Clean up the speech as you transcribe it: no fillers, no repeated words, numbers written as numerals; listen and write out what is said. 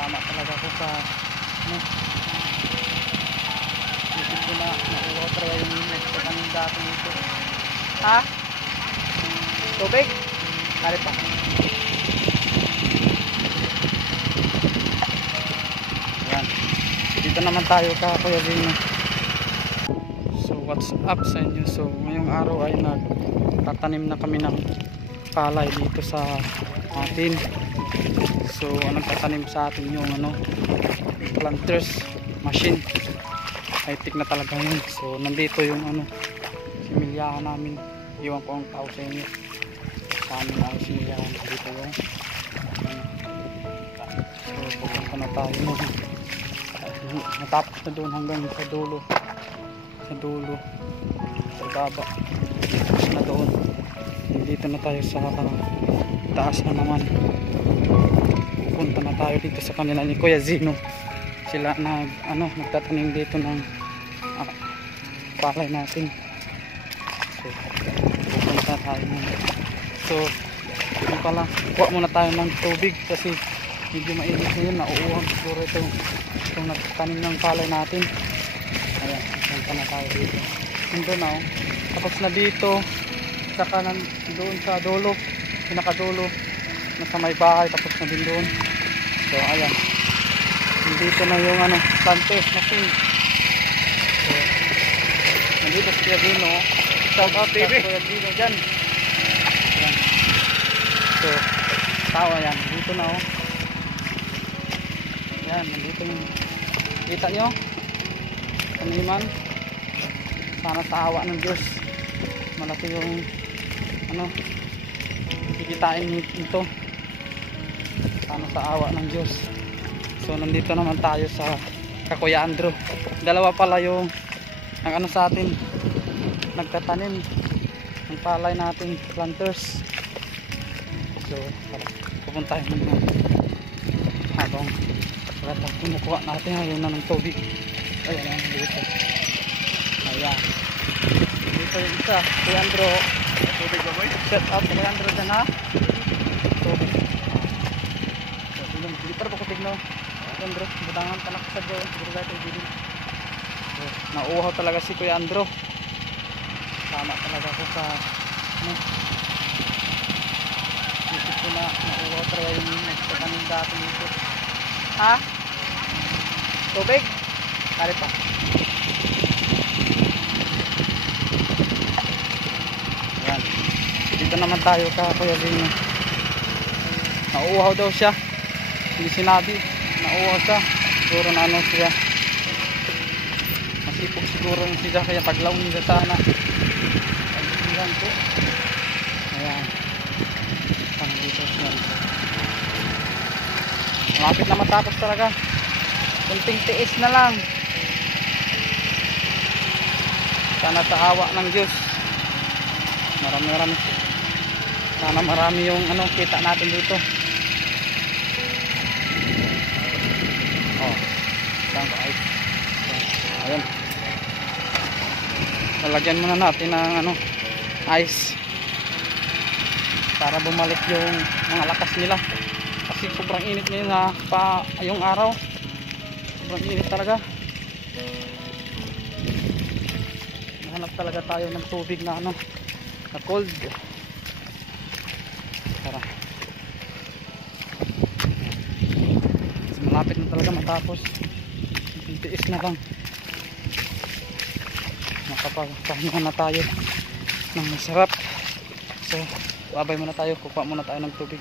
Tama talaga ako sa ano, isip ko na nakuha talaga yung nagtatanim dati nito. Ha? Tubig? Kari pa. Ayan. Dito naman tayo ka Kuya Zino. So what's up sa inyo? So ngayong araw ay nagtatanim na kami ng palay dito sa atin. So anong tatanim sa atin yung ano, planters machine. High-tech na talaga yun. So nandito yung ano, similyahan namin. Iwan ko ang tao sa inyo. Sa amin ang similyahan dito yung so pupunta na tayo mo. Natapos na doon hanggang sa dulo. Sa dulo. Sa baba. Tapos na doon. Dito na tayo sa taas na naman. Pupunta na tayo dito sa kanila ni Kuya Zino. Sila nagtatanim dito ng palay natin. So pupunta tayo muna. So yun pala, kuha muna tayo ng tubig kasi medyo mainit ngayon. Nauuhang siguro itong nagtatanim ng palay natin. Ayan, pupunta na tayo dito. Nandun na oh. Tapos na dito saka doon sa dulo, pinakadulo nasa may bahay, tapos na din doon. So ayan, dito na yung ano, planters machine. So nandito si Kuya Zino. Shout out kay Kuya Zino dyan. Ayan. So tao yan, dito na oh. Ayan, nandito yung kita nyo kaniman. Sana sa awa ng Diyos malaki yung ano kikitain nito. Sana sa awa ng Diyos. So nandito naman tayo sa Kuya Andrew. Dalawa pala yung ang ano sa atin nagtatanim ng palay natin, planters. So pupuntahin mo habang kumukuha natin ngayon na ng tubig. Ayan ang dito. Ayan dito yung isa, Kuya Andrew. Tubig ba boy? Set up Kuya Andrew dyan ha. Tubig. So hindi pa rin ko tigno Andrew, budangan tanak sa Diyo. So nauuhaw talaga si Kuya Andrew. Tama talaga ako sa ano, isip ko na nauuhaw talaga yung nagtatanim dati nito. Ha? Tubig? Kari pa. Ayan. Dito naman tayo ka Kuya Zino. Nauuhaw daw siya. Hindi sinabi. Nauuhaw siya. Siguro na ano siya. Masipog siguro yung siya. Kaya paglaw niya sana. Ayan po. Ayan. Parang dito siya. Malapit na matapos talaga. Kunting tiis na lang. Sana sa awa ng Diyos. Marami. Sana marami yung ano kita natin dito. Oh. Saan ba ice? Ayun. Lalagyan muna natin ng ano, ice. Para bumalik yung mga lakas nila. Kasi sobrang init ngayon na pa yung araw. Sobrang init talaga. Hanap talaga tayo ng tubig na ano, na cold. Tara. Kasi malapit na talaga matapos. Tiis na lang. Makapagpahinga na tayo ng masarap. So babay muna tayo, kukuha muna tayo ng tubig.